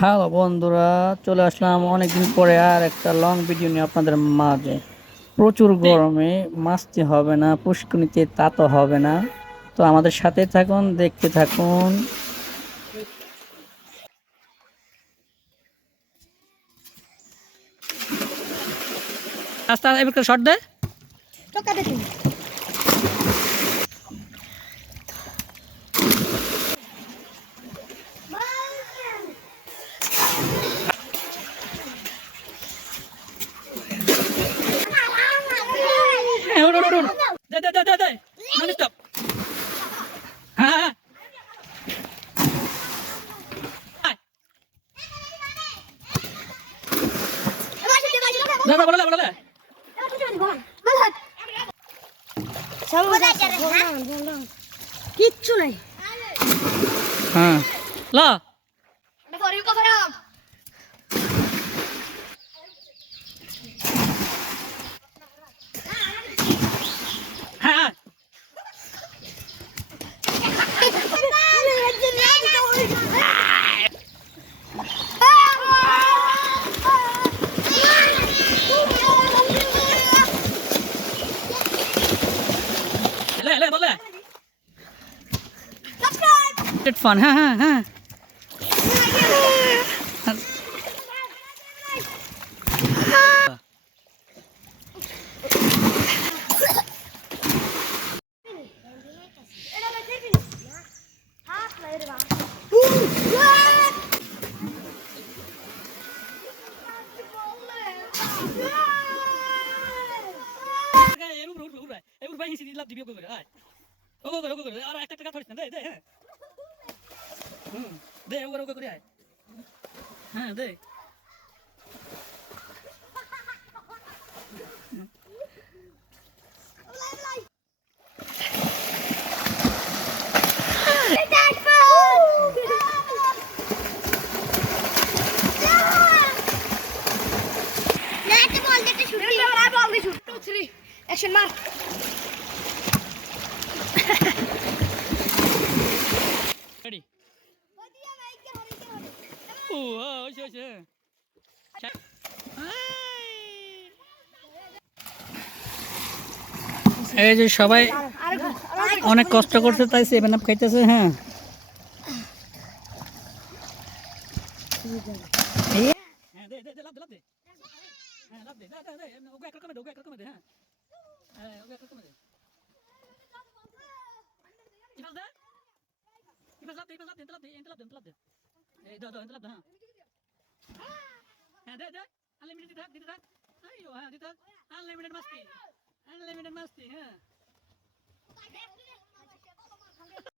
Hello বন্ধুরা, চলে আসলাম অনেকদিন পরে আর একটা লং ভিডিও নিয়ে আপনাদের মাঝে। প্রচুর গরমে মাছতে হবে না, পুষ্কুনিতে তা তো হবে না। তো আমাদের সাথে থাকুন, দেখতে থাকুন। আস্তে আস্তে এবার শর্ট দে। দে দে দে দে দে, নন স্টপ। হ্যাঁ দে বড় দে বড় দে। কিচ্ছু নাই। হ্যাঁ লা হ্যাঁ লে লে বলে ইট ফান। হ্যাঁ হ্যাঁ হ্যাঁ এবার ভাই হিসি লাভ দিবি করে আয় ওগো করে আর একটা টাকা ধরিস না। দে দে হ্যাঁ দে ওগো করে আয়। হ্যাঁ দে Action mark. রেডি। ও ওইসে ওইসে এই যে সবাই অনেক কষ্ট করতে তাই সেভেন আপ খাইতেছে। হ্যাঁ হ্যাঁ দে দে দে লাভ দে লাভ দে। হ্যাঁ লাভ দে দে দে দে ওকে এক রকম দে ওকে এক রকম দে। হ্যাঁ হ্যাঁ ওকে এক রকম দে। ইবাস দে ইবাস লাভ দে ইবাস লাভ দে লাভ দে লাভ দে লাভ দে। এই দাও দাও লাভ দে। হ্যাঁ হ্যাঁ দে দে আনলিমিটেড দিতে থাক দিতে থাক। আইও হ্যাঁ দিতে থাক। আনলিমিটেড মাস্তি আনলিমিটেড মাস্তি। হ্যাঁ